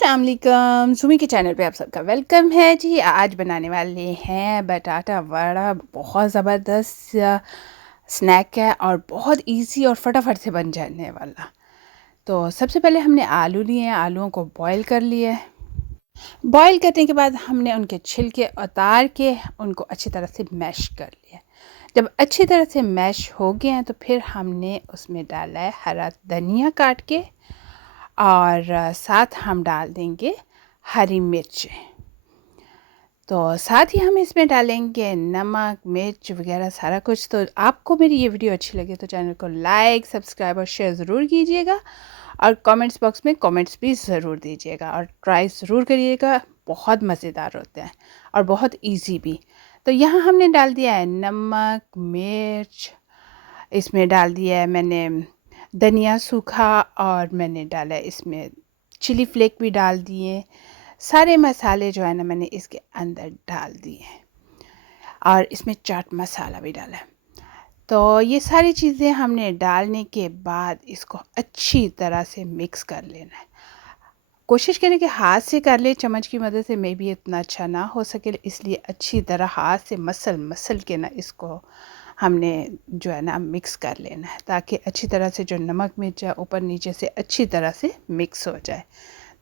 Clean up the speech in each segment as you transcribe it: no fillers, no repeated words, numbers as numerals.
अस्सलाम वालेकुम, सुमी के चैनल पे आप सबका वेलकम है जी। आज बनाने वाले हैं बटाटा वड़ा। बहुत ज़बरदस्त स्नैक है और बहुत इजी और फटाफट से बन जाने वाला। तो सबसे पहले हमने आलू लिए हैं, आलूओं को बॉईल कर लिए। बॉईल करने के बाद हमने उनके छिलके उतार के उनको अच्छी तरह से मैश कर लिया। जब अच्छी तरह से मैश हो गए हैं तो फिर हमने उसमें डाला है हरा धनिया काट के और साथ हम डाल देंगे हरी मिर्च। तो साथ ही हम इसमें डालेंगे नमक, मिर्च वगैरह सारा कुछ। तो आपको मेरी ये वीडियो अच्छी लगे तो चैनल को लाइक, सब्सक्राइब और शेयर ज़रूर कीजिएगा और कमेंट्स बॉक्स में कमेंट्स भी ज़रूर दीजिएगा और ट्राई ज़रूर करिएगा। बहुत मज़ेदार होते हैं और बहुत इजी भी। तो यहाँ हमने डाल दिया है नमक, मिर्च, इसमें डाल दिया है मैंने धनिया सूखा और मैंने डाला है इसमें चिली फ्लेक भी डाल दिए। सारे मसाले जो है ना मैंने इसके अंदर डाल दिए और इसमें चाट मसाला भी डाला है। तो ये सारी चीज़ें हमने डालने के बाद इसको अच्छी तरह से मिक्स कर लेना है। कोशिश करें कि हाथ से कर ले, चम्मच की मदद से मे भी इतना अच्छा ना हो सके, इसलिए अच्छी तरह हाथ से मसल के ना इसको हमने जो है ना मिक्स कर लेना है ताकि अच्छी तरह से जो नमक मिर्च है ऊपर नीचे से अच्छी तरह से मिक्स हो जाए।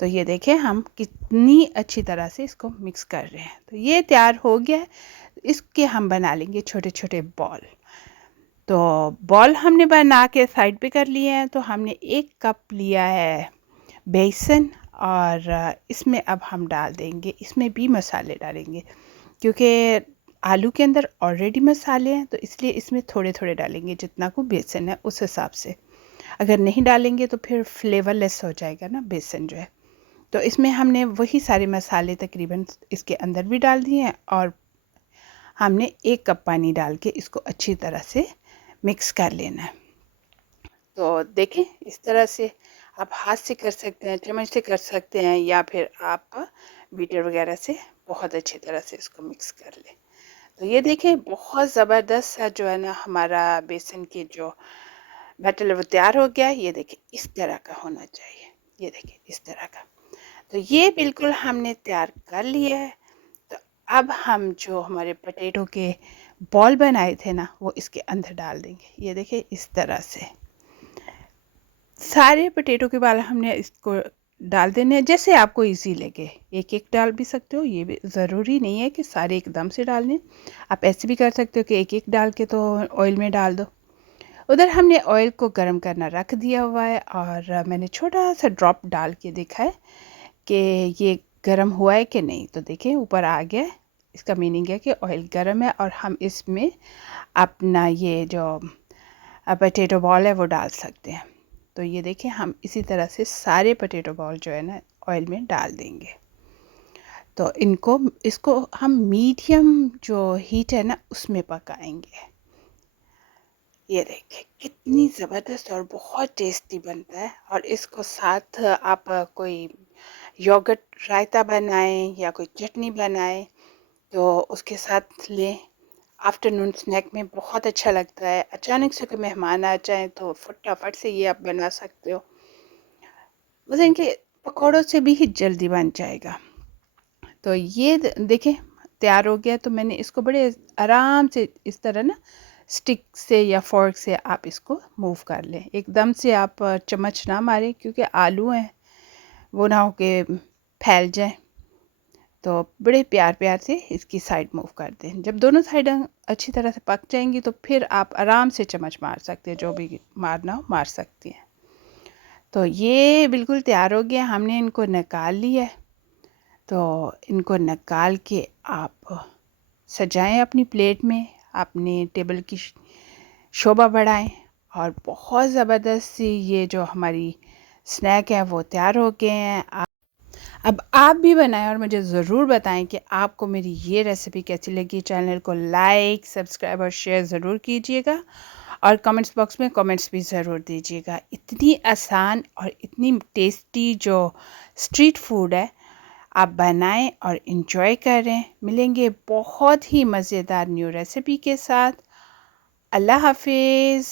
तो ये देखें हम कितनी अच्छी तरह से इसको मिक्स कर रहे हैं। तो ये तैयार हो गया है। इसके हम बना लेंगे छोटे छोटे बॉल। तो बॉल हमने बना के साइड पे कर लिए हैं। तो हमने 1 कप लिया है बेसन और इसमें अब हम डाल देंगे, इसमें भी मसाले डालेंगे क्योंकि आलू के अंदर ऑलरेडी मसाले हैं, तो इसलिए इसमें थोड़े थोड़े डालेंगे जितना को बेसन है उस हिसाब से। अगर नहीं डालेंगे तो फिर फ्लेवरलेस हो जाएगा ना बेसन जो है। तो इसमें हमने वही सारे मसाले तकरीबन इसके अंदर भी डाल दिए हैं और हमने 1 कप पानी डाल के इसको अच्छी तरह से मिक्स कर लेना है। तो देखें इस तरह से आप हाथ से कर सकते हैं, चम्मच से कर सकते हैं या फिर आप बीटर वगैरह से बहुत अच्छी तरह से इसको मिक्स कर लें। तो ये देखें बहुत ज़बरदस्त सा जो है ना हमारा बेसन की जो बैटर वो तैयार हो गया। ये देखें इस तरह का होना चाहिए, ये देखें इस तरह का। तो ये बिल्कुल हमने तैयार कर लिया है। तो अब हम जो हमारे पोटैटो के बॉल बनाए थे ना वो इसके अंदर डाल देंगे। ये देखिए इस तरह से सारे पोटैटो के बाल हमने इसको डाल देने हैं जैसे आपको इजी लगे। एक एक डाल भी सकते हो, ये भी ज़रूरी नहीं है कि सारे एकदम से डालने। आप ऐसे भी कर सकते हो कि एक एक डाल के तो ऑयल में डाल दो। उधर हमने ऑयल को गर्म करना रख दिया हुआ है और मैंने छोटा सा ड्रॉप डाल के देखा है कि ये गर्म हुआ है कि नहीं। तो देखें ऊपर आ गया है, इसका मीनिंग है कि ऑयल गर्म है और हम इसमें अपना ये जो पोटैटो बॉल है वो डाल सकते हैं। तो ये देखें हम इसी तरह से सारे पोटैटो बॉल जो है ना ऑयल में डाल देंगे। तो इसको हम मीडियम जो हीट है ना उसमें पकाएंगे। ये देखिए कितनी ज़बरदस्त और बहुत टेस्टी बनता है। और इसको साथ आप कोई योगर्ट रायता बनाएं या कोई चटनी बनाएं तो उसके साथ लें। आफ्टरनून स्नैक में बहुत अच्छा लगता है। अचानक से कोई मेहमान आ जाए तो फटाफट से ये आप बना सकते हो। बस इनके पकौड़ों से भी जल्दी बन जाएगा। तो ये देखें तैयार हो गया। तो मैंने इसको बड़े आराम से इस तरह ना स्टिक से या फोर्क से आप इसको मूव कर लें। एकदम से आप चम्मच ना मारें क्योंकि आलू हैं वो ना हो के फैल जाए। तो बड़े प्यार प्यार से इसकी साइड मूव कर दें। जब दोनों साइड अच्छी तरह से पक जाएंगी तो फिर आप आराम से चम्मच मार सकते हैं, जो भी मारना हो मार सकती हैं। तो ये बिल्कुल तैयार हो गया, हमने इनको निकाल लिया है। तो इनको निकाल के आप सजाएं अपनी प्लेट में, अपनी टेबल की शोभा बढ़ाएं। और बहुत ज़बरदस्त सी ये जो हमारी स्नैक है वो तैयार हो गए हैं। अब आप भी बनाएं और मुझे ज़रूर बताएं कि आपको मेरी ये रेसिपी कैसी लगी। चैनल को लाइक, सब्सक्राइब और शेयर ज़रूर कीजिएगा और कमेंट्स बॉक्स में कमेंट्स भी ज़रूर दीजिएगा। इतनी आसान और इतनी टेस्टी जो स्ट्रीट फूड है आप बनाएं और इन्जॉय करें। मिलेंगे बहुत ही मज़ेदार न्यू रेसिपी के साथ। अल्लाह हाफिज़।